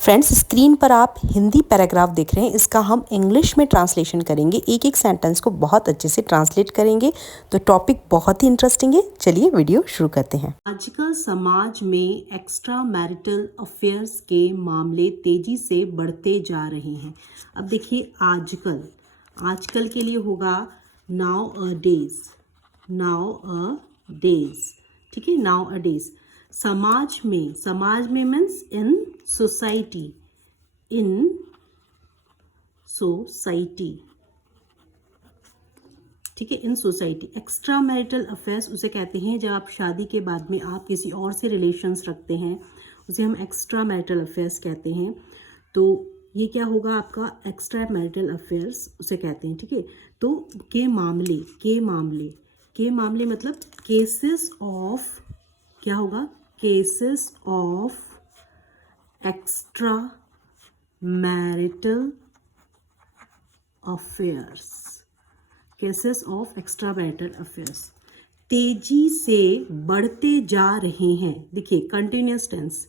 Friends, screen पर आप Hindi paragraph देख रहे हैं। इसका हम इंग्लिश में ट्रांसलेशन करेंगे। एक एक सेंटेंस को बहुत अच्छे से ट्रांसलेट करेंगे। तो टॉपिक बहुत ही इंटरेस्टिंग है। चलिए वीडियो शुरू करते हैं। आजकल समाज में एक्स्ट्रा मैरिटल अफेयर्स के मामले तेजी से बढ़ते जा रहे हैं। अब देखिए, आजकल के लिए होगा नाउ अ डेज, ठीक है, नाउ अ डेज। समाज में मीन्स इन सोसाइटी, ठीक है, in society. Extra marital affairs उसे कहते हैं जब आप शादी के बाद में आप किसी और से रिलेशंस रखते हैं, उसे हम एक्स्ट्रा मैरिटल अफेयर्स कहते हैं। तो ये क्या होगा आपका एक्स्ट्रा मैरिटल अफेयर्स उसे कहते हैं, ठीक है। तो के मामले मतलब केसेस ऑफ, क्या होगा, cases of extra marital affairs, cases of extra marital affairs तेजी से बढ़ते जा रहे हैं। देखिए, continuous tense,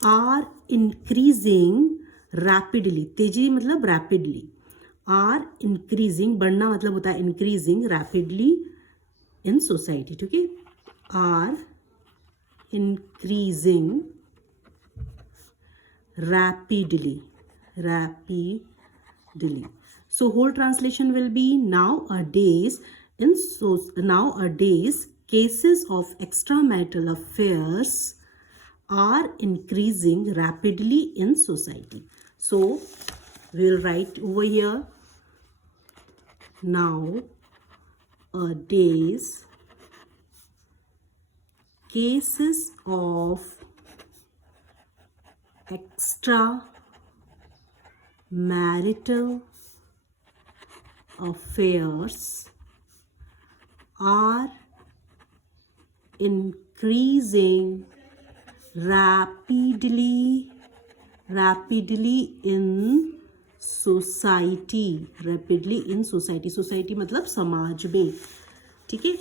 are increasing rapidly, तेजी मतलब रैपिडली, आर इंक्रीजिंग, बढ़ना मतलब होता है इंक्रीजिंग, रैपिडली इन सोसाइटी, ठीक है, are increasing rapidly. So whole translation will be nowadays cases of extramarital affairs are increasing rapidly in society. So we will write over here, nowadays cases of extra marital affairs are increasing rapidly in society, society मतलब समाज में, ठीक है।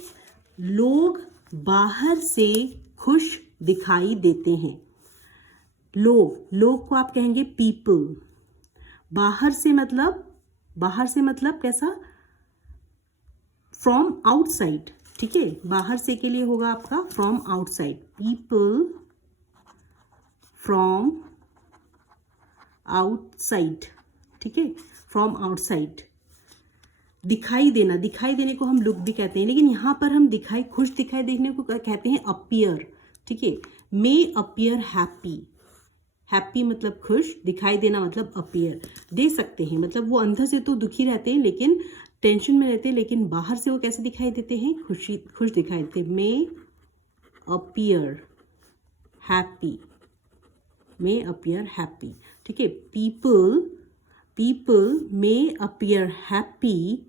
लोग बाहर से खुश दिखाई देते हैं। लोग को आप कहेंगे पीपल। बाहर से मतलब कैसा, फ्रॉम आउटसाइड, ठीक है। बाहर से के लिए होगा आपका from outside, people from outside, ठीक है, फ्रॉम आउटसाइड। दिखाई देने को हम लुक भी कहते हैं, लेकिन यहाँ पर हम खुश दिखाई देने को कहते हैं अपीयर, ठीक है। मे अपीयर हैप्पी मतलब खुश, दिखाई देना मतलब अपीयर दे सकते हैं, मतलब वो अंदर से तो दुखी रहते हैं, लेकिन टेंशन में रहते हैं, लेकिन बाहर से वो कैसे दिखाई देते हैं, खुश दिखाई देते हैं। मे अपीयर हैप्पी, ठीक है। People may appear happy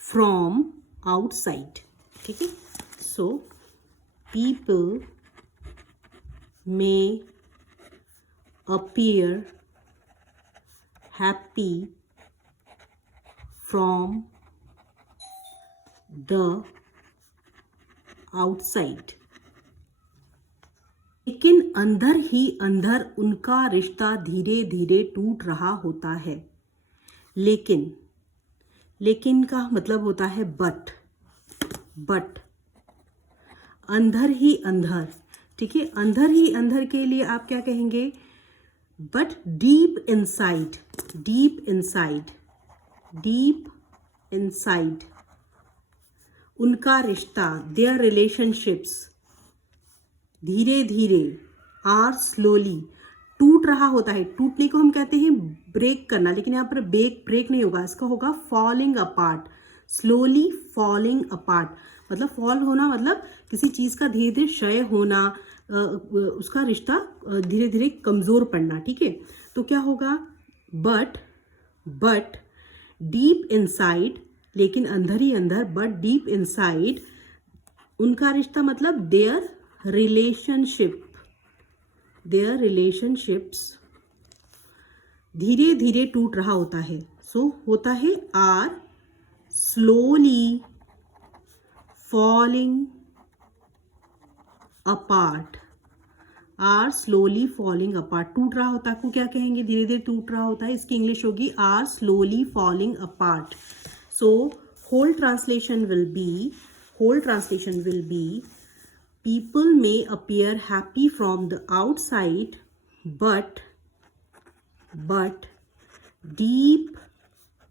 from outside, ठीक है। So people may appear happy from the outside, लेकिन अंदर ही अंदर उनका रिश्ता धीरे धीरे टूट रहा होता है। लेकिन का मतलब होता है बट अंदर ही अंदर, ठीक है। अंदर ही अंदर के लिए आप क्या कहेंगे, बट डीप इनसाइड उनका रिश्ता, देयर रिलेशनशिप्स धीरे धीरे, आर स्लोली टूट रहा होता है। टूटने को हम कहते हैं ब्रेक करना, लेकिन यहाँ पर ब्रेक नहीं होगा, इसका होगा falling apart, slowly falling apart, मतलब फॉल होना मतलब किसी चीज़ का धीरे धीरे क्षय होना, उसका रिश्ता धीरे धीरे कमज़ोर पड़ना, ठीक है। तो क्या होगा, बट डीप इनसाइड, लेकिन अंदर ही अंदर, बट डीप इनसाइड उनका रिश्ता मतलब देयर रिलेशनशिप्स धीरे धीरे टूट रहा होता है। सो होता है are slowly falling apart, are slowly falling apart, टूट रहा होता को क्या कहेंगे, धीरे धीरे टूट रहा होता है, इसकी इंग्लिश होगी are slowly falling apart. So whole translation will be people may appear happy from the outside, but deep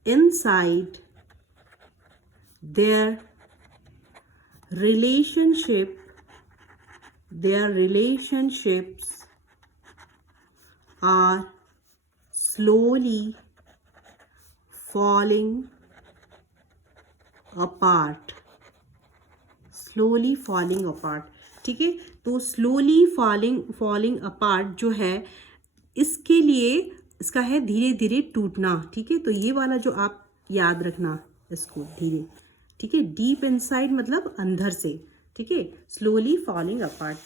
inside their relationships are slowly falling apart. ठीक है, तो स्लोली फॉलिंग अपार्ट जो है, इसके लिए इसका है धीरे धीरे टूटना. ठीक है, तो ये वाला जो आप याद रखना इसको, धीरे. ठीक है, डीप इनसाइड मतलब अंदर से. ठीक है, स्लोली फॉलिंग अपार्ट.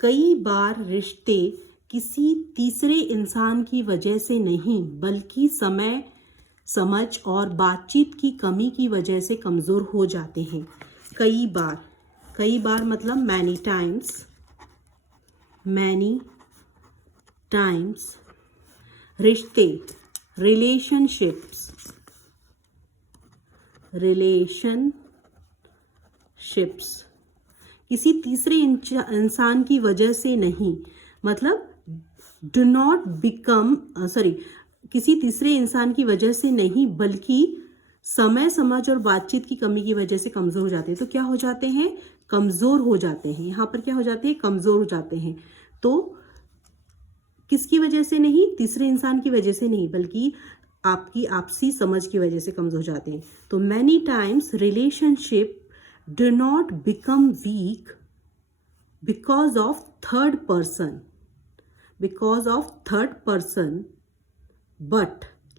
कई बार रिश्ते किसी तीसरे इंसान की वजह से नहीं, बल्कि समय, समझ और बातचीत की कमी की वजह से कमज़ोर हो जाते हैं. कई बार मतलब मैनी टाइम्स. रिश्ते, रिलेशनशिप्स किसी तीसरे इंसान की वजह से नहीं, मतलब किसी तीसरे इंसान की वजह से नहीं, बल्कि समय, समझ और बातचीत की कमी की वजह से कमज़ोर हो जाते हैं. तो क्या हो जाते हैं, कमज़ोर हो जाते हैं. यहाँ पर क्या हो जाते हैं, कमज़ोर हो जाते हैं. तो किसकी वजह से नहीं, तीसरे इंसान की वजह से नहीं, बल्कि आपकी आपसी समझ की वजह से कमज़ोर हो जाते हैं. तो many times relationship do not become weak because of third person,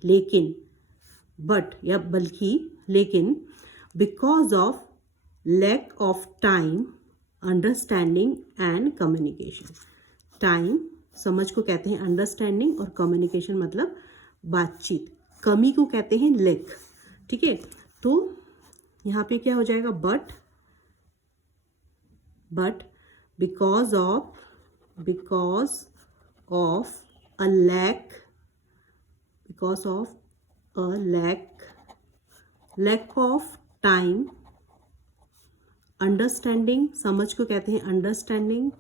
लेकिन because of lack of time, understanding and communication. Time, समझ को कहते हैं अंडरस्टैंडिंग, और कम्युनिकेशन मतलब बातचीत. कमी को कहते हैं लैक. ठीक है, तो यहाँ पे क्या हो जाएगा, but because of a lack of time, understanding, समझ को कहते हैं अंडरस्टैंडिंग,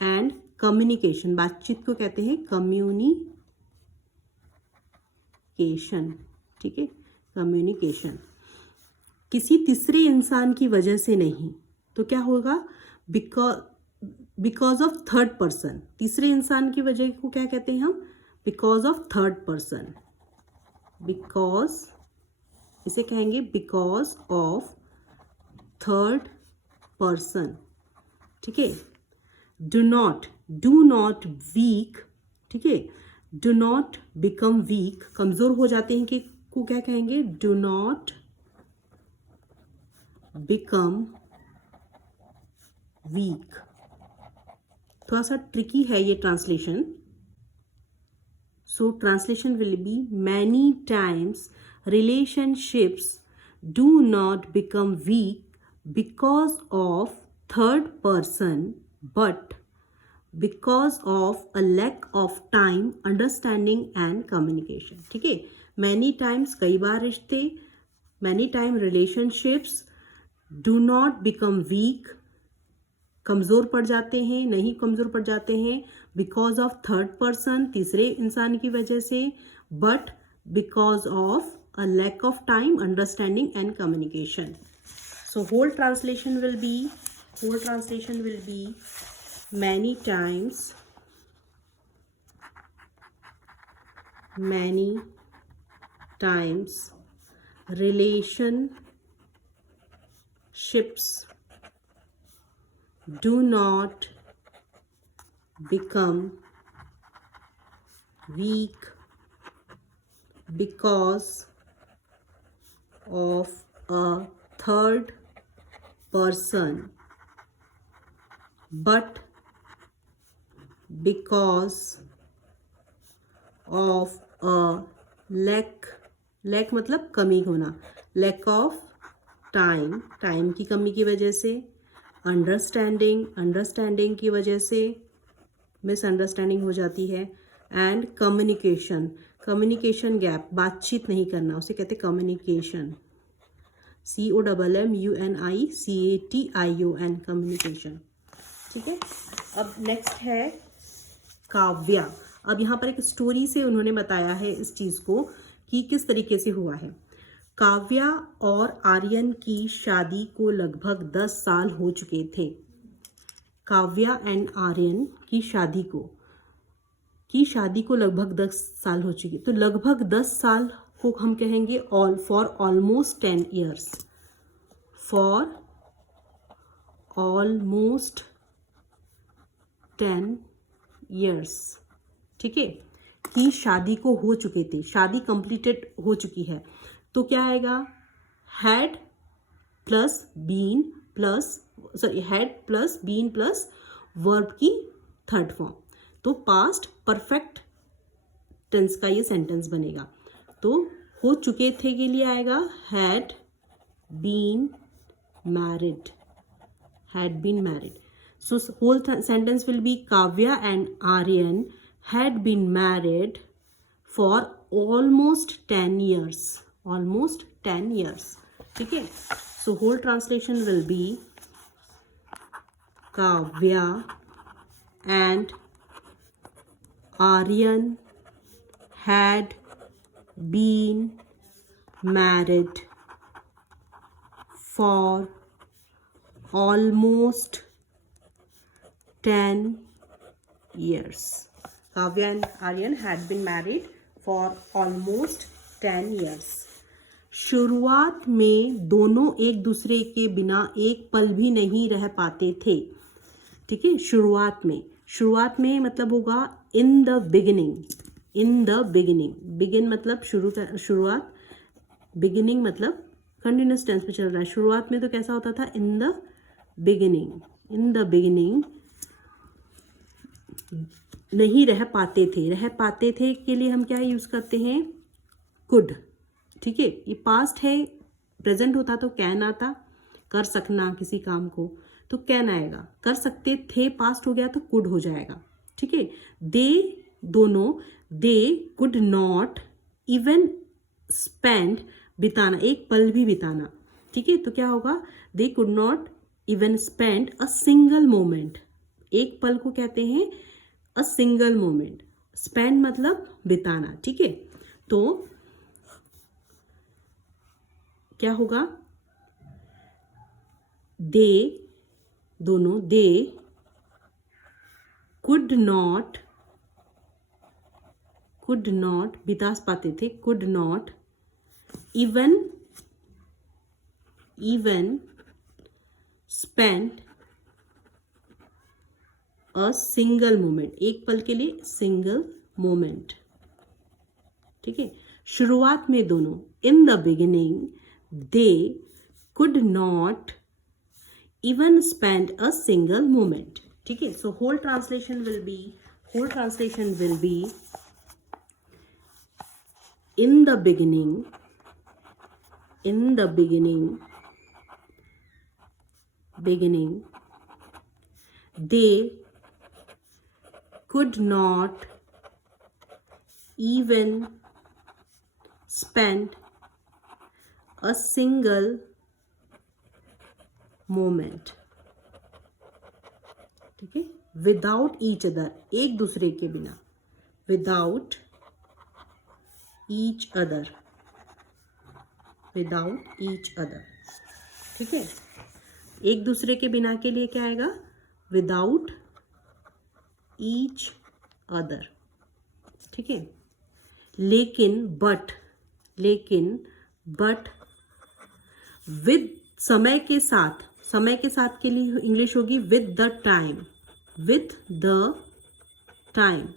एंड कम्युनिकेशन, बातचीत को कहते हैं कम्युनिकेशन. ठीक है, कम्युनिकेशन. किसी तीसरे इंसान की वजह से नहीं, तो क्या होगा, बिकॉज ऑफ थर्ड पर्सन. तीसरे इंसान की वजह को क्या कहते हैं हम, बिकॉज ऑफ थर्ड पर्सन. इसे कहेंगे बिकॉज ऑफ थर्ड पर्सन. ठीक है, डू नॉट वीक. ठीक है, डू नॉट बिकम वीक, कमजोर हो जाते हैं कि को क्या कहेंगे, डू नॉट बिकम वीक. थोड़ा सा ट्रिकी है ये translation. So translation will be many times relationships do not become weak because of third person, but because of a lack of time, understanding and communication. ठीक है, many times कई बार रिश्ते, many time relationships do not become weak, कमज़ोर पड़ जाते हैं, नहीं कमज़ोर पड़ जाते हैं, बिकॉज ऑफ थर्ड पर्सन, तीसरे इंसान की वजह से, but because of a lack of time, understanding and communication. So whole translation will be many times relationships do not become weak because of a third person, but because of a lack मतलब कमी होना, lack of time, time की कमी की वजह से, understanding, understanding की वजह से मिसअंडरस्टैंडिंग हो जाती है, एंड कम्युनिकेशन, कम्युनिकेशन गैप, बातचीत नहीं करना, उसे कहते हैं कम्युनिकेशन, COMMUNICATION, कम्युनिकेशन। ठीक है, अब नेक्स्ट है काव्या। अब यहाँ पर एक स्टोरी से उन्होंने बताया है इस चीज़ को कि किस तरीके से हुआ है। काव्या और आर्यन की शादी को लगभग 10 साल हो चुके थे। काव्या एंड आर्यन की शादी को लगभग 10 साल हो चुकी। तो लगभग 10 साल को हम कहेंगे for almost 10 years, for almost 10 years. ठीक है, कि शादी को हो चुके थे, शादी कंप्लीटेड हो चुकी है। तो क्या आएगा, had plus been plus verb की थर्ड फॉर्म, तो पास्ट परफेक्ट टेंस का ये सेंटेंस बनेगा। तो हो चुके थे के लिए आएगा had been married, had been married. So whole sentence will be Kavya and Aryan had been married for almost 10 years. Almost 10 years. ठीक है? So whole translation will be Kavya and Aryan had been married for almost 10 years. Kavya and Aryan had been married for almost 10 years. शुरुआत में दोनों एक दूसरे के बिना एक पल भी नहीं रह पाते थे। ठीक है, शुरुआत में मतलब होगा इन the beginning, in the beginning, begin मतलब शुरुआत, बिगिनिंग मतलब कंटिन्यूस टेंस में चल रहा है। शुरुआत में तो कैसा होता था, इन the beginning, in the beginning नहीं रह पाते थे। रह पाते थे के लिए हम क्या यूज करते हैं, कुड। ठीक है, ये पास्ट है, प्रेजेंट होता तो कैन आता, कर सकना किसी काम को, तो कैन आएगा। कर सकते थे पास्ट हो गया तो कुड हो जाएगा। ठीक है, दे दोनों, दे कुड नॉट इवन स्पेंड, बिताना, एक पल भी बिताना। ठीक है, तो क्या होगा, दे could not even spend a single moment, एक पल को कहते हैं अ सिंगल मोमेंट, स्पेंड मतलब बिताना। ठीक है, तो क्या होगा, दे दोनों, दे कुड नॉट बिता पाते थे, could not even spend a single moment, एक पल के लिए सिंगल मोमेंट। ठीक है, शुरुआत में दोनों, in the beginning they could not even spend a single moment. ठीक है, so whole translation will be in the beginning they could not even spend a single moment. ठीक है, विदाउट ईच अदर, एक दूसरे के बिना, विदाउट ईच अदर, ठीक है, एक दूसरे के बिना के लिए क्या आएगा, विदाउट ईच अदर। ठीक है, लेकिन बट विद, समय के साथ के लिए इंग्लिश होगी विद द टाइम।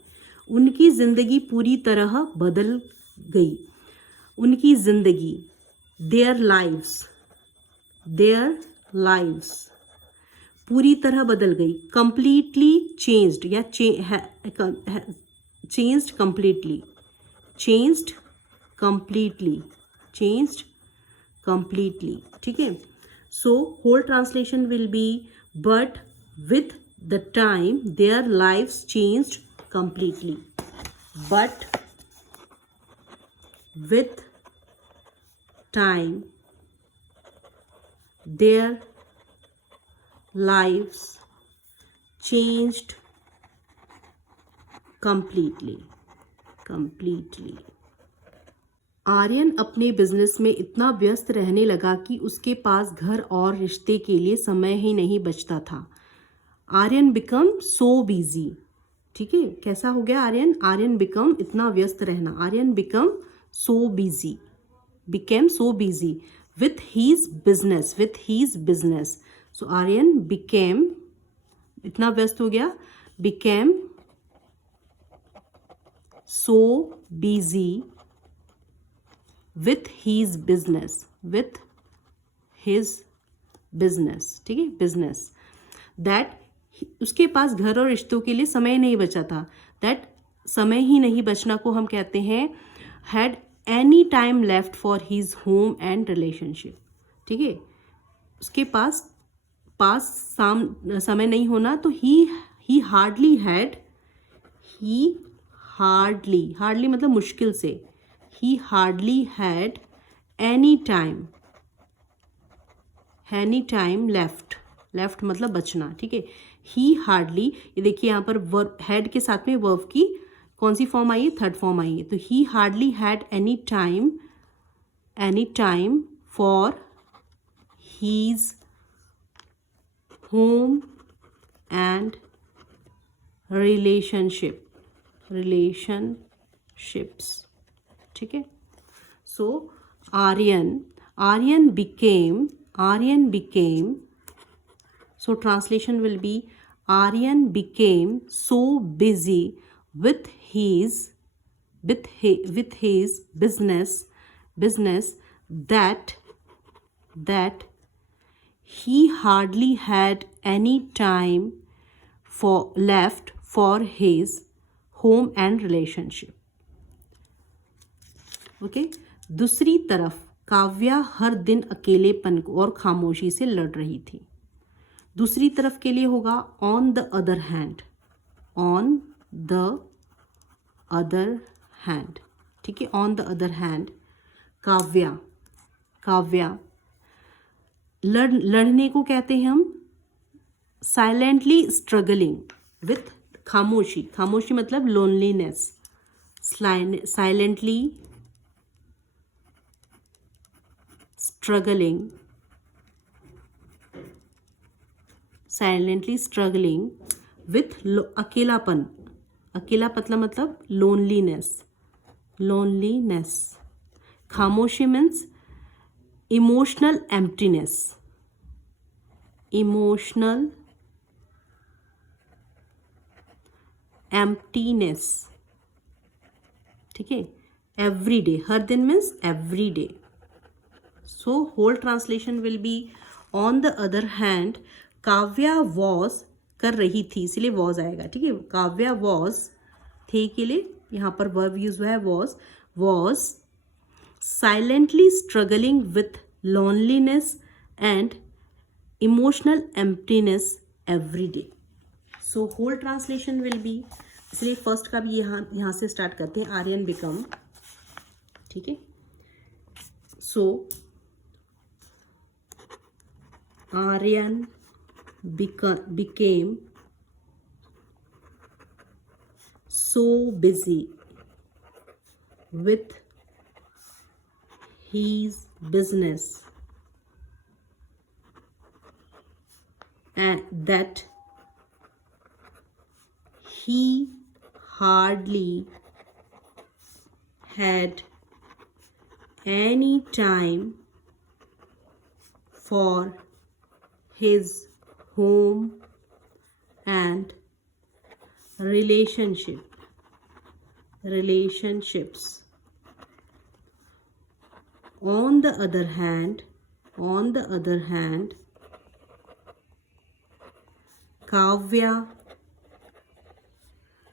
उनकी जिंदगी पूरी तरह बदल गई, उनकी जिंदगी, देयर लाइव्स पूरी तरह बदल गई, कंप्लीटली चेंज्ड या चेंज्ड completely. ठीक है. So whole translation will be, but with the time their lives changed completely. But with time their lives changed completely. Aryan अपने बिजनेस में इतना व्यस्त रहने लगा कि उसके पास घर और रिश्ते के लिए समय ही नहीं बचता था. Aryan become so busy. ठीक है, कैसा हो गया आर्यन? आर्यन बिकम इतना व्यस्त रहना. Aryan become so busy, became so busy with his business. So Aryan became, इतना व्यस्त हो गया, became so busy with his business. ठीक है, business, that उसके पास घर और रिश्तों के लिए समय नहीं बचा था. that समय ही नहीं बचना को हम कहते हैं had any time left for his home and relationship. ठीक है, उसके पास समय नहीं होना, तो he hardly मतलब मुश्किल से, he hardly had any time left मतलब बचना. ठीक है, he hardly, ये देखिए यहाँ पर वर्ब, had के साथ में वर्ब की कौन सी फॉर्म आई है? थर्ड फॉर्म आई है. तो he hardly had any time for his home and relationships. ठीक है. So Aryan became, so translation will be Aryan became so busy with his business that he hardly had any time left for his home and relationship. Okay. दूसरी तरफ काव्या हर दिन अकेलेपन को और खामोशी से लड़ रही थी. दूसरी तरफ के लिए होगा ऑन द अदर हैंड. ठीक है, on the other hand Kavya लड़ने को कहते हैं हम साइलेंटली स्ट्रगलिंग विथ खामोशी मतलब लोनलीनेस. साइलेंटली स्ट्रगलिंग विथ अकेलापन मतलब लोनलीनेस. खामोशी मीन्स इमोशनल एम्प्टीनेस. ठीक है, एवरी डे, हर दिन means every day. So whole translation will be, on the other hand Kavya was कर रही थी, इसलिए was आएगा. ठीक है, काव्या was थे के लिए यहाँ पर verb यूज हुआ है was silently struggling with loneliness and emotional emptiness every day. So whole translation will be, इसलिए फर्स्ट का भी यहाँ से स्टार्ट करते हैं. आर्यन बिकम. ठीक है, सो Aryan became so busy with his business and that he hardly had any time for his home and relationships. On the other hand, Kavya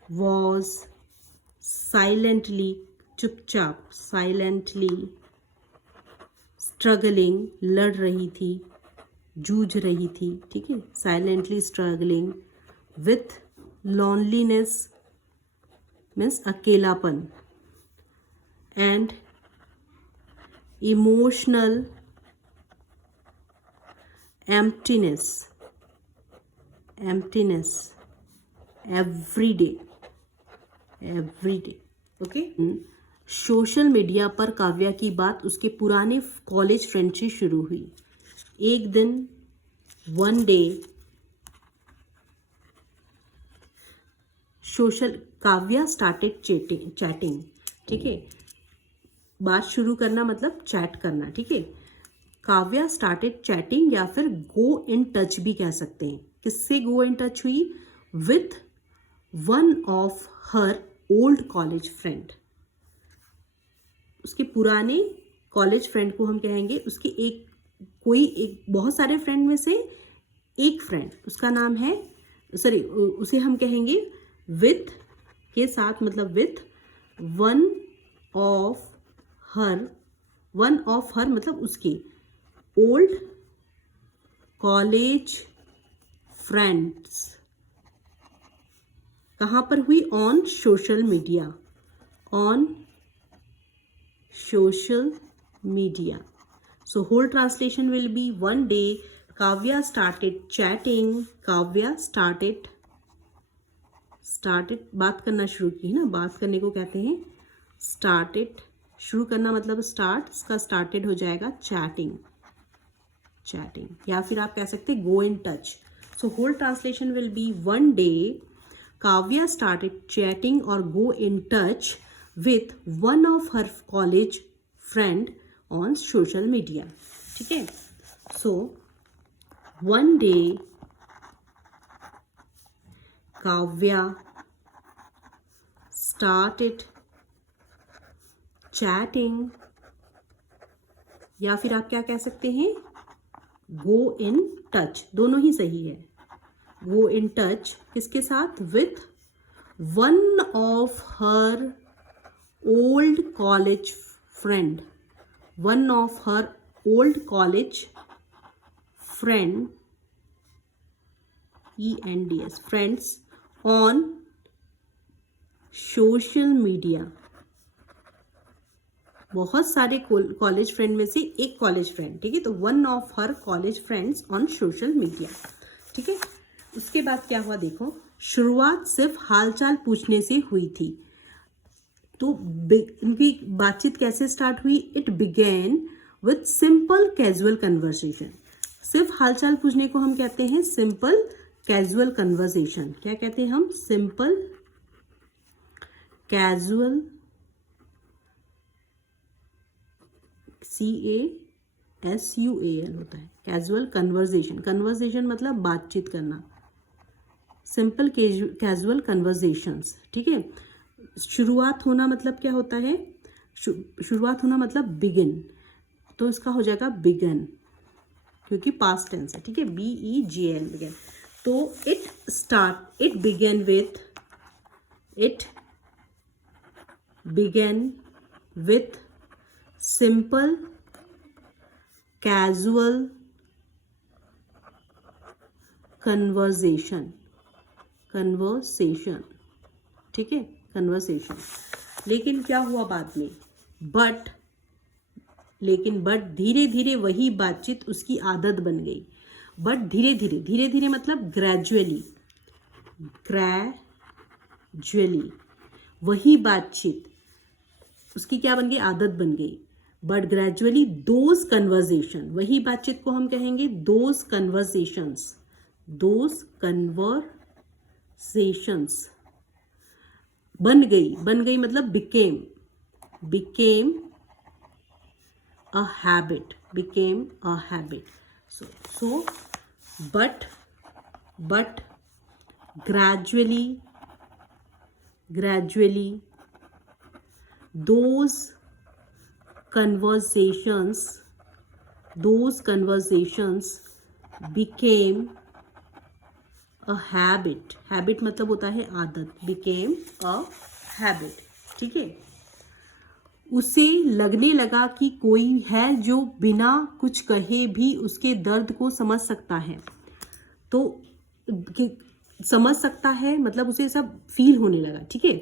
was silently struggling, लड़ रही थी, जूझ रही थी, ठीक है, silently struggling with loneliness means अकेलापन, and emotional emptiness every day, okay. Social media पर काव्या की बात उसके पुराने कॉलेज फ्रेंड से शुरू हुई। एक दिन, one day, Kavya started chatting, ठीक है, बात शुरू करना मतलब चैट करना, ठीक है। काव्या स्टार्टेड चैटिंग या फिर गो इन टच भी कह सकते हैं। किससे गो इन टच हुई? With one of her old college friend. उसके पुराने कॉलेज फ्रेंड को हम कहेंगे, उसके एक बहुत सारे फ्रेंड में से एक फ्रेंड, उसका नाम है, सॉरी, उसे हम कहेंगे विथ के साथ, मतलब विथ वन ऑफ हर मतलब उसके ओल्ड कॉलेज फ्रेंड्स। कहाँ पर हुई? On social media, so whole translation will be one day Kavya started chatting, Kavya started बात करना शुरू की ना, बात करने को कहते हैं स्टार्टेड, शुरू करना मतलब स्टार्ट, इसका स्टार्टेड हो जाएगा चैटिंग, या फिर आप कह सकते go in touch. So whole translation will be one day Kavya started chatting और go in touch with one of her college friend on social media, ठीक है। So one day Kavya started chatting, या फिर आप क्या कह सकते हैं, गो इन टच, दोनों ही सही है। गो इन टच किसके साथ? With one of her old college friend, one of her old college friend, ENDS, friends on social media. बहुत सारे कॉलेज फ्रेंड में से एक कॉलेज फ्रेंड, ठीक है, तो one of her college friends on social media, ठीक है। उसके बाद क्या हुआ देखो, शुरुआत सिर्फ हालचाल पूछने से हुई थी। तो इनकी बातचीत कैसे स्टार्ट हुई? It began with simple casual conversation. सिर्फ हालचाल पूछने को हम कहते हैं सिंपल कैजुअल कन्वर्सेशन। क्या कहते हैं हम? सिंपल कैजुअल, CASUAL होता है, कैजुअल कन्वर्सेशन। कन्वर्सेशन मतलब बातचीत करना, सिंपल कैजुअल कन्वर्सेशंस, ठीक है। शुरुआत होना मतलब क्या होता है? शुरुआत होना मतलब बिगिन, तो इसका हो जाएगा बिगन, क्योंकि पास्ट टेंस है, ठीक है, BEGN बिगन। तो it began with simple casual conversation, ठीक है, कन्वर्सेशन। लेकिन क्या हुआ बाद में? बट धीरे धीरे वही बातचीत उसकी आदत बन गई। बट धीरे धीरे मतलब ग्रेजुअली वही बातचीत उसकी क्या बन गई? आदत बन गई। बट ग्रेजुअली दोज कन्वर्सेशन, वही बातचीत को हम कहेंगे दोज कन्वर्सेशंस बन गई मतलब became a habit. So but gradually those conversations became a habit मतलब होता है आदत, became a habit, ठीक है। उसे लगने लगा कि कोई है जो बिना कुछ कहे भी उसके दर्द को समझ सकता है। तो समझ सकता है मतलब उसे सब फील होने लगा, ठीक है।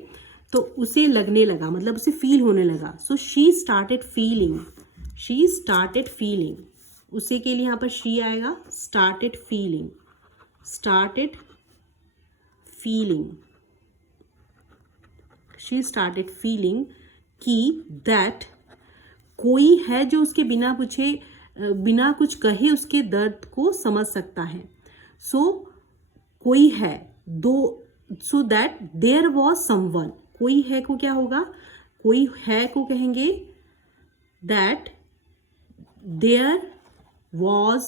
तो उसे लगने लगा मतलब उसे फील होने लगा। So she started feeling, she started feeling, उसे के लिए यहाँ पर शी आएगा, started feeling, started feeling, she started feeling कि दैट कोई है जो उसके बिना पूछे बिना कुछ कहे उसके दर्द को समझ सकता है। सो कोई है दो, so that there was someone, कोई है को क्या होगा, कोई है को कहेंगे दैट देयर वॉज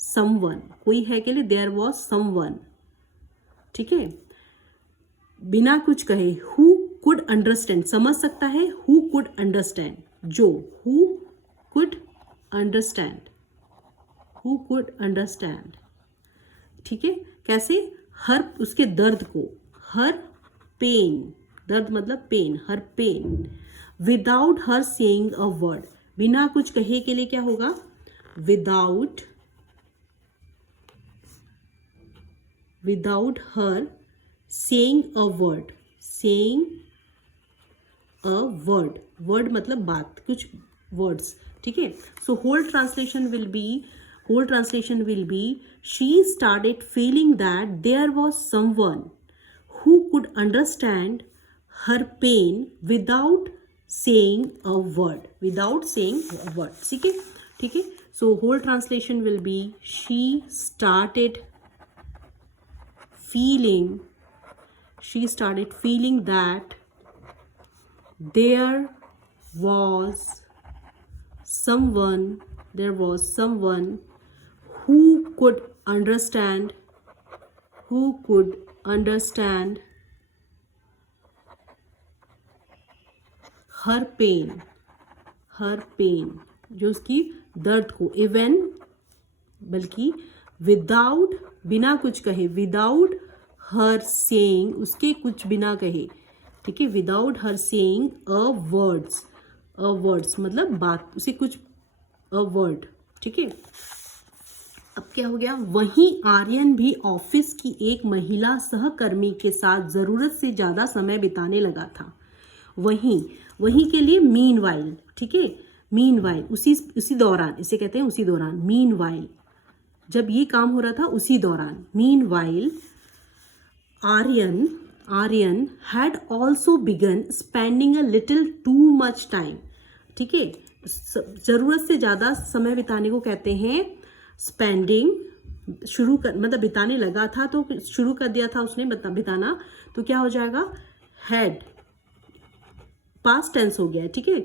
समवन, कोई है के लिए देयर वॉज समवन, ठीक है। बिना कुछ कहे हु कुड अंडरस्टैंड, समझ सकता है, हु कुड अंडरस्टैंड, जो who could understand, who could understand, ठीक है। कैसे, हर उसके दर्द को, हर पेन, दर्द मतलब pain, her pain, without her saying a word, बिना कुछ कहे के लिए क्या होगा, without her saying a word, saying a word, word मतलब बात, कुछ वर्ड्स, ठीक है। So whole translation will be she started feeling that there was someone who could understand her pain without saying a word, without saying a word, ठीक है, ठीक है। So whole translation will be she started feeling that there was someone who could understand her pain, जो उसकी दर्द को, even बल्कि without, बिना कुछ कहे, विदाउट हर सेइंग, उसके कुछ बिना कहे, ठीक है, विदाउट हर सेइंग अ वर्ड्स मतलब बात, उसे कुछ अ वर्ड, ठीक है। अब क्या हो गया, वहीं आर्यन भी ऑफिस की एक महिला सहकर्मी के साथ जरूरत से ज्यादा समय बिताने लगा था। वहीं के लिए मीनवाइल, ठीक है, मीनवाइल, उसी दौरान, इसे कहते हैं उसी दौरान, मीनवाइल, जब ये काम हो रहा था उसी दौरान, meanwhile Aryan had also began spending a little too much time, ठीक है, जरूरत से ज्यादा समय बिताने को कहते हैं स्पेंडिंग, शुरू कर मतलब बिताने लगा था, तो शुरू कर दिया था उसने बिताना, तो क्या हो जाएगा, हैड, पास्ट टेंस हो गया, ठीक है,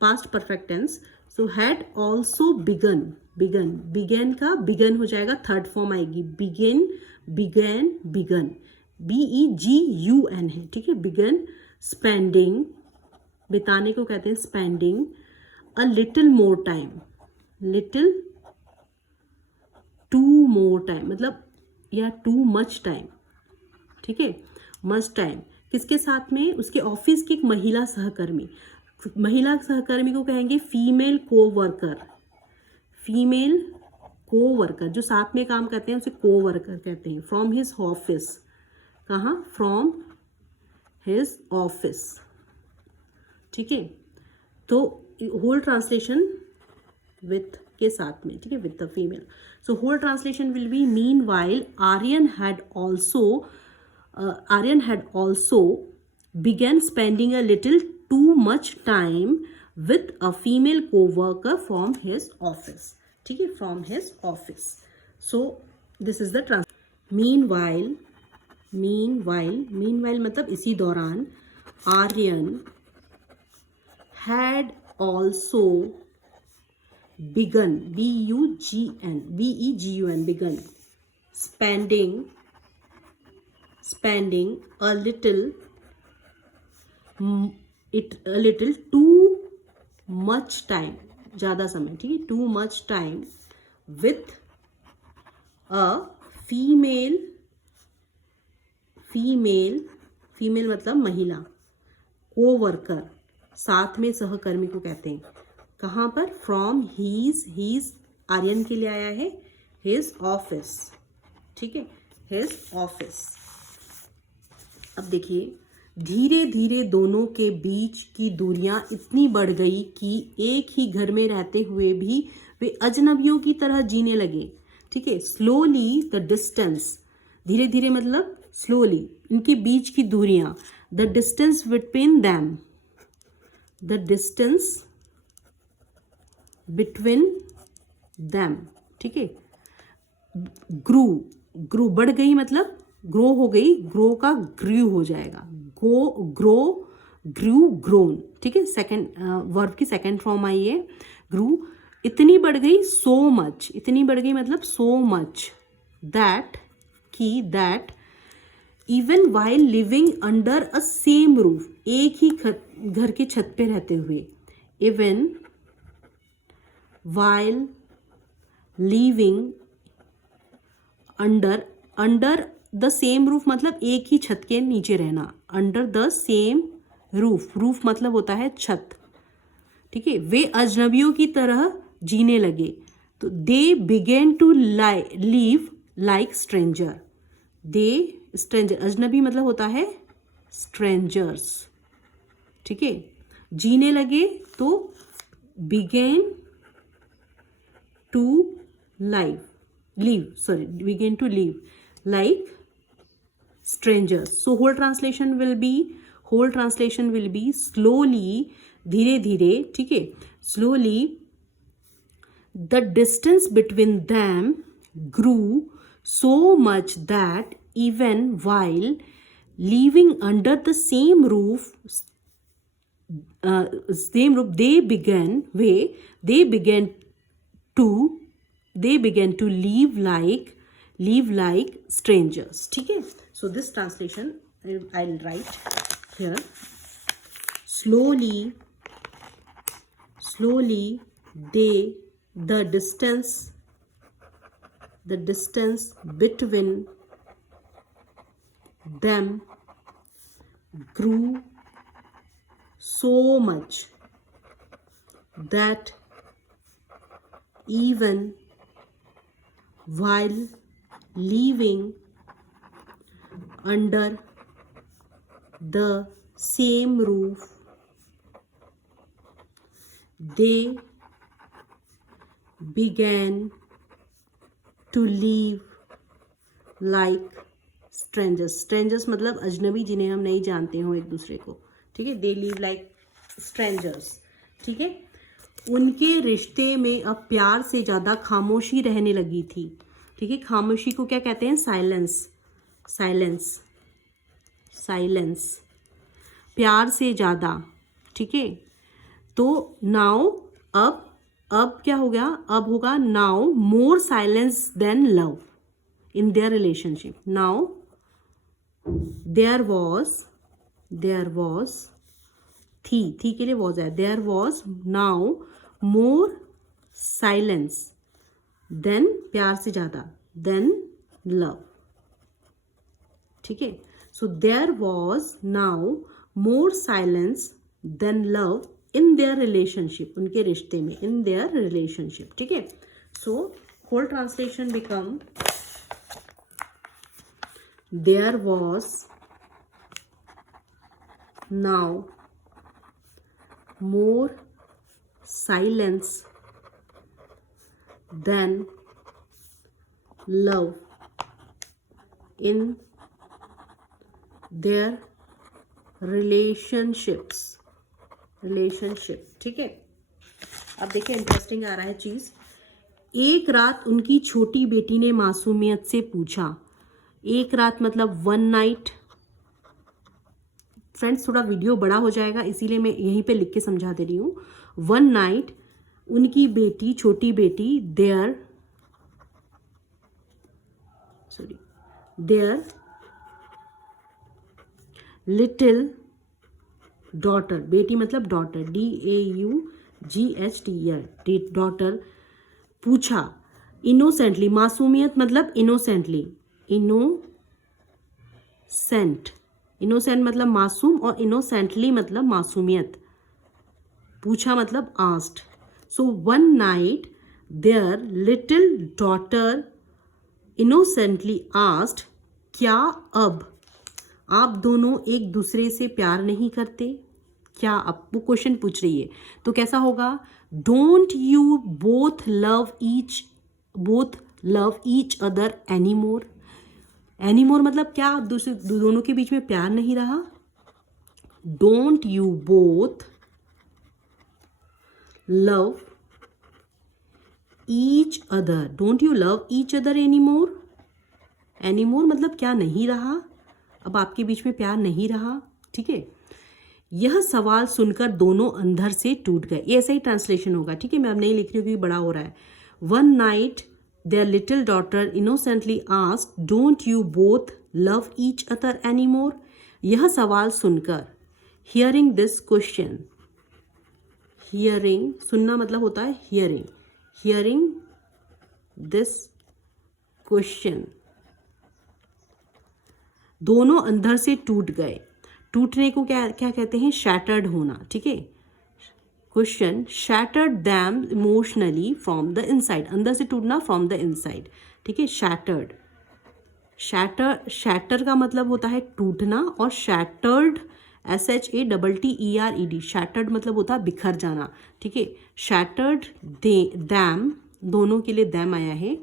past perfect tense. So had also begun का बिगन हो जाएगा, थर्ड फॉर्म आएगी, बिगन, BEGUN है, ठीक है, बिगन स्पेंडिंग, बिताने को कहते हैं spending, a little more time, little too more time मतलब या टू मच टाइम, ठीक है, मच टाइम, किसके साथ में, उसके ऑफिस की एक महिला सहकर्मी को कहेंगे फीमेल कोवर्कर, जो साथ में काम करते हैं उसे कोवर्कर कहते हैं, फ्रॉम हिज ऑफिस, कहाँ, फ्रॉम हिज ऑफिस, ठीक है। तो होल ट्रांसलेशन विथ के साथ में, ठीक है, with the female. So whole translation will be meanwhile Aryan had also began spending a little too much time with a female co-worker from his office, ठीक है, from his office. So this is the meanwhile मतलब इसी दौरान, Aryan had also begun, BEGUN, begun spending a little too much time, ज़्यादा समय, ठीक है, too much time with a female मतलब महिला, co-worker, साथ में सहकर्मी को कहते हैं। कहाँ पर? फ्रॉम हीज आर्यन के लिए आया है हिज ऑफिस, ठीक है, हिज ऑफिस। अब देखिए, धीरे धीरे दोनों के बीच की दूरियां इतनी बढ़ गई कि एक ही घर में रहते हुए भी वे अजनबियों की तरह जीने लगे, ठीक है। स्लोली द डिस्टेंस, धीरे धीरे मतलब स्लोली, इनके बीच की दूरियां, the distance between them, the distance between them, ठीक है। ग्रू बढ़ गई मतलब ग्रो हो गई, ग्रो का ग्रू हो जाएगा, ग्रू ग्रोन, ठीक है। सेकंड वर्ब की सेकंड फॉर्म आई है ग्रू। इतनी बढ़ गई, सो मच, इतनी बढ़ गई मतलब so much, that even while living under a same roof, एक ही घर के छत पे रहते हुए, even while living under the same roof मतलब एक ही छत के नीचे रहना, अंडर द सेम रूफ मतलब होता है छत, ठीक है। वे अजनबियों की तरह जीने लगे, तो they begin to live like stranger, stranger अजनबी मतलब होता है स्ट्रेंजर्स, ठीक है। जीने लगे तो began to began to live like strangers. So whole translation will be slowly, धीरे धीरे, ठीक है, slowly the distance between them grew so much that even while living under the same roof, they began to live like strangers, ठीक है। So this translation I'll write here. Slowly the distance between them grew so much that even while living under the same roof, they began to live like strangers मतलब अजनबी जिन्हें हम नहीं जानते हो एक दूसरे को, ठीक है। they live like strangers, ठीक है। उनके रिश्ते में अब प्यार से ज़्यादा खामोशी रहने लगी थी, ठीक है। खामोशी को क्या कहते हैं? साइलेंस, प्यार से ज़्यादा, ठीक है। तो नाउ अब क्या हो गया? अब होगा now more silence than love in their relationship. Now there was थी के लिए वॉज है, there was now more silence than, प्यार से ज़्यादा, देन लव, ठीक है। So there was now more silence than love in their relationship, उनके रिश्ते में, इन देयर रिलेशनशिप, ठीक है। So whole translation become there was now more silence than love in their relationship, ठीक है। अब देखिए इंटरेस्टिंग आ रहा है चीज। एक रात उनकी छोटी बेटी ने मासूमियत से पूछा, एक रात मतलब वन नाइट। फ्रेंड्स थोड़ा वीडियो बड़ा हो जाएगा इसीलिए मैं यहीं पे लिख के समझा दे रही हूँ। वन नाइट उनकी बेटी, छोटी बेटी, देयर लिटिल डॉटर, बेटी मतलब डॉटर, DAUGHTER, डॉटर, पूछा, इनोसेंटली, मासूमियत मतलब इनोसेंटली, इनोसेंट मतलब मासूम और इनोसेंटली मतलब मासूमियत, पूछा मतलब asked. So one night their little daughter innocently asked, क्या अब आप दोनों एक दूसरे से प्यार नहीं करते? क्या अब वो क्वेश्चन पूछ रही है. तो कैसा होगा? Don't you both love each other anymore. Anymore मतलब क्या? दूसरे दोनों के बीच में प्यार नहीं रहा. Don't you both love each other. Don't you love each other anymore. Anymore मतलब क्या? नहीं रहा. अब आपके बीच में प्यार नहीं रहा. ठीक है. यह सवाल सुनकर दोनों अंदर से टूट गए. ये ऐसा ही ट्रांसलेशन होगा. ठीक है, मैं अब नहीं लिख रही हूँ क्योंकि बड़ा हो रहा है. One night their little daughter innocently asked, don't you both love each other anymore. यह सवाल सुनकर, हियरिंग दिस क्वेश्चन. हियरिंग सुनना मतलब होता है हियरिंग. हियरिंग दिस क्वेश्चन, दोनों अंदर से टूट गए. टूटने को क्या क्या कहते हैं? शैटर्ड होना. ठीक है. Question shattered them emotionally from the inside. अंदर से टूटना, फ्रॉम द इनसाइड. ठीक है. शैटर्ड. शैटर का मतलब होता है टूटना, और शैटर्ड SHATTERED. शैटर्ड मतलब होता है बिखर जाना. ठीक है. शैटर्ड दैम, दोनों के लिए दैम आया है.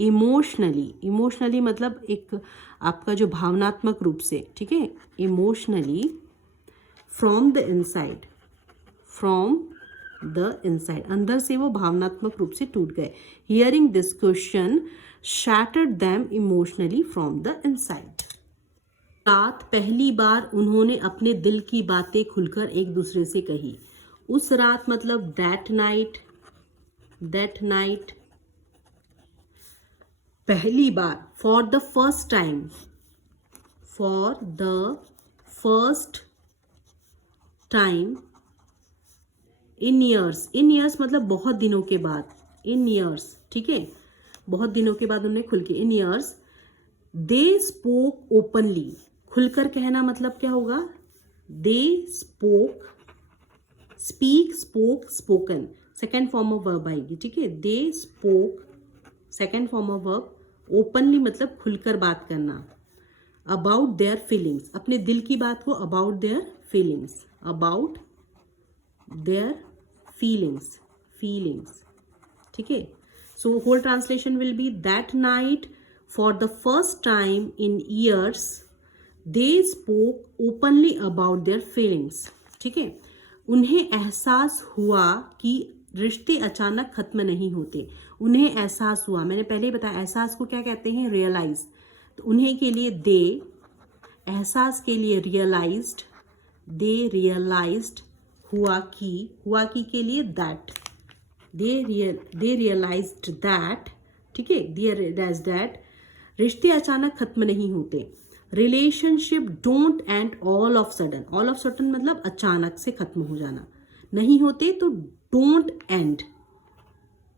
इमोशनली. इमोशनली मतलब एक आपका जो भावनात्मक रूप से. ठीक है. Emotionally from the inside. From the inside, अंदर से वो भावनात्मक रूप से टूट गए. Hearing this question shattered them emotionally from the inside. रात पहली बार उन्होंने अपने दिल की बातें खुलकर एक दूसरे से कही. उस रात मतलब दैट नाइट. दैट नाइट पहली बार. For the first time. For the first time in years. In years मतलब बहुत दिनों के बाद. In years. ठीक है. बहुत दिनों के बाद उन्हें खुल के. In years they spoke openly. खुलकर कहना मतलब क्या होगा? They spoke. Speak, spoke, spoken. Second form of verb आएगी. ठीक है. They spoke, second form of verb. Openly मतलब खुलकर बात करना. About their feelings. अपने दिल की बात को about their feelings. About their feelings. Feelings. ठीक है. So whole translation will be that night for the first time in years they spoke openly about their feelings. ठीक है. उन्हें एहसास हुआ कि रिश्ते अचानक खत्म नहीं होते. उन्हें एहसास हुआ, मैंने पहले ही बताया एहसास को क्या कहते हैं? रियलाइज. तो उन्हें के लिए दे, एहसास के लिए रियलाइज्ड. दे रियलाइज्ड. हुआ की के लिए दैट. They realised that. ठीक है. दे रियलाइज्ड दैट रिश्ते अचानक खत्म नहीं होते. Relationship don't end all of sudden. All of sudden मतलब अचानक से खत्म हो जाना. नहीं होते तो डोंट एंड.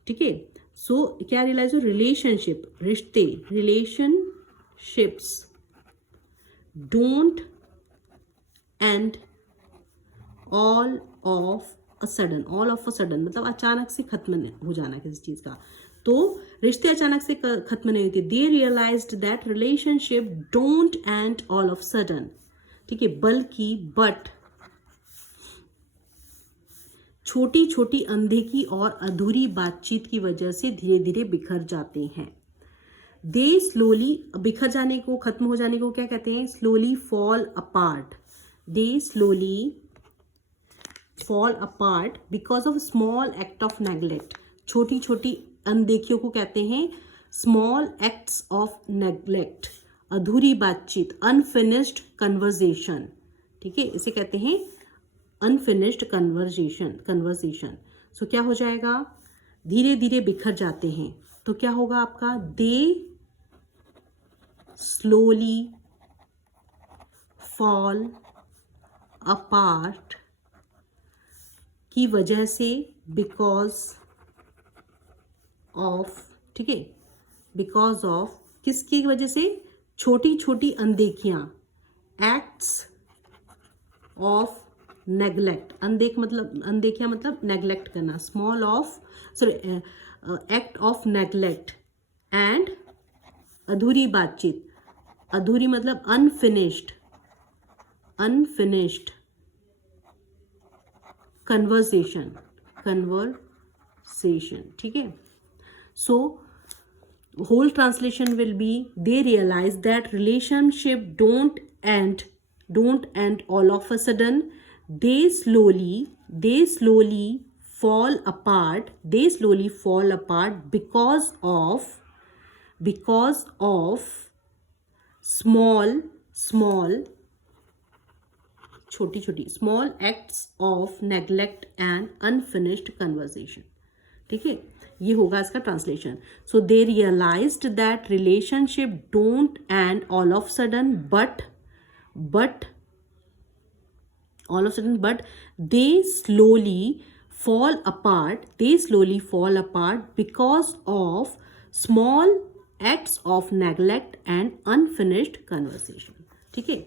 ठीक है. सो क्या रियलाइज हो? रिलेशनशिप, रिश्ते, relationships don't end all of a sudden. All of a sudden मतलब अचानक से खत्म हो जाना किसी चीज का. तो रिश्ते अचानक से खत्म नहीं होते. They realised that relationship don't end all of sudden. ठीक है. बल्कि बट छोटी छोटी अनदेखी और अधूरी बातचीत की वजह से धीरे धीरे बिखर जाते हैं. दे स्लोली. बिखर जाने को, खत्म हो जाने को क्या कहते हैं? Slowly fall apart. They slowly fall apart because of small act of neglect. छोटी छोटी अनदेखियों को कहते हैं स्मॉल एक्ट्स ऑफ नेग्लेक्ट. अधूरी बातचीत, अनफिनिश्ड कन्वर्सेशन. ठीक है. इसे कहते हैं अनफिनिश्ड कन्वर्सेशन. सो क्या हो जाएगा? धीरे धीरे बिखर जाते हैं. तो क्या होगा आपका? दे स्लोली फॉल अपार्ट की वजह से, बिकॉज ऑफ. ठीक है. बिकॉज ऑफ किसकी वजह से? छोटी छोटी अनदेखियां. एक्ट्स ऑफ नेग्लेक्ट, अनदेखा मतलब नेग्लेक्ट करना, एक्ट ऑफ नेग्लेक्ट एंड अधूरी बातचीत, अधूरी मतलब अनफिनिश्ड कन्वर्सेशन, ठीक है। सो whole translation will be, they realize that relationship don't end all of a sudden. They slowly fall apart because of small छोटी small acts of neglect and unfinished conversation, ठीक है। ये होगा इसका translation. So they realised that relationship don't end all of sudden but they slowly fall apart because of small acts of neglect and unfinished conversation, ठीक है।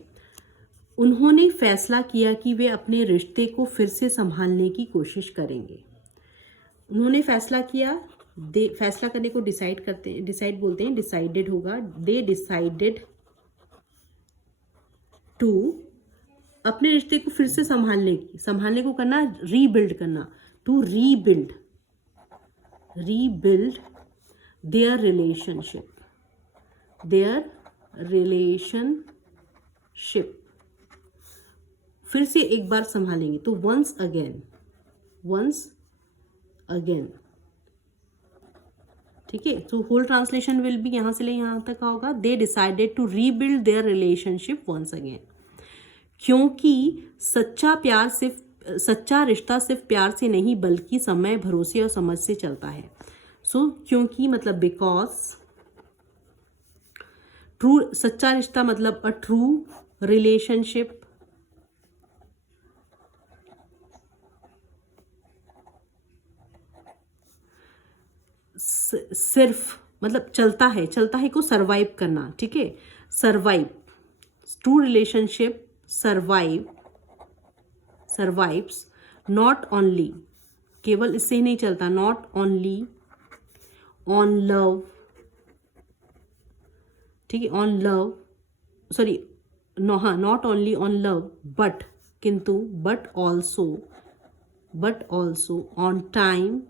उन्होंने फैसला किया कि वे अपने रिश्ते को फिर से संभालने की कोशिश करेंगे। उन्होंने फैसला किया, फैसला करने को डिसाइड बोलते हैं, डिसाइडेड होगा। दे डिसाइडेड टू, अपने रिश्ते को फिर से संभालने को करना, रीबिल्ड करना, टू रीबिल्ड देयर रिलेशनशिप, फिर से एक बार संभालेंगे तो वंस अगेन, ठीक है। तो होल ट्रांसलेशन विल बी, यहाँ से ले यहाँ तक का होगा, they decided to rebuild their relationship once again, क्योंकि सच्चा रिश्ता सिर्फ प्यार से नहीं बल्कि समय, भरोसे और समझ से चलता है। सो क्योंकि मतलब बिकॉज, ट्रू सच्चा रिश्ता मतलब अ ट्रू रिलेशनशिप, सिर्फ मतलब चलता है को सर्वाइव करना, ठीक है। Survive, true relationship survives not only, केवल इससे ही नहीं चलता, नॉट ओनली ऑन लव, ठीक है, on love, sorry not only on love but, किंतु but also on time,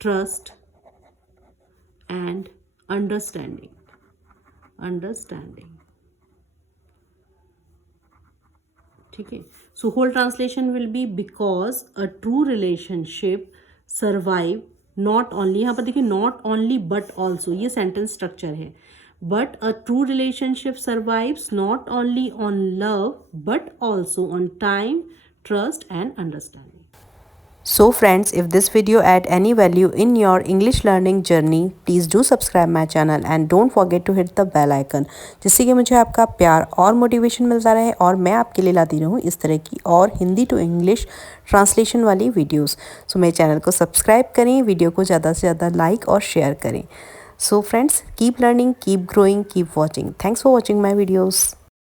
trust and understanding, ठीक है। So whole translation will be because a true relationship survive not only, यहाँ पर देखिए not only but also, ये sentence structure है। But a true relationship survives not only on love but also on time, trust and understanding. So friends, if this video add any value in your English learning journey, please do subscribe my channel and don't forget to hit the bell icon, जिससे कि मुझे आपका प्यार और motivation मिलता रहे और मैं आपके लिए लाती रहूँ इस तरह की और हिंदी टू इंग्लिश ट्रांसलेशन वाली वीडियोस। सो मेरे चैनल को सब्सक्राइब करें, वीडियो को ज़्यादा से ज़्यादा लाइक और शेयर करें। So friends, keep learning, keep growing, keep watching. Thanks for watching my videos.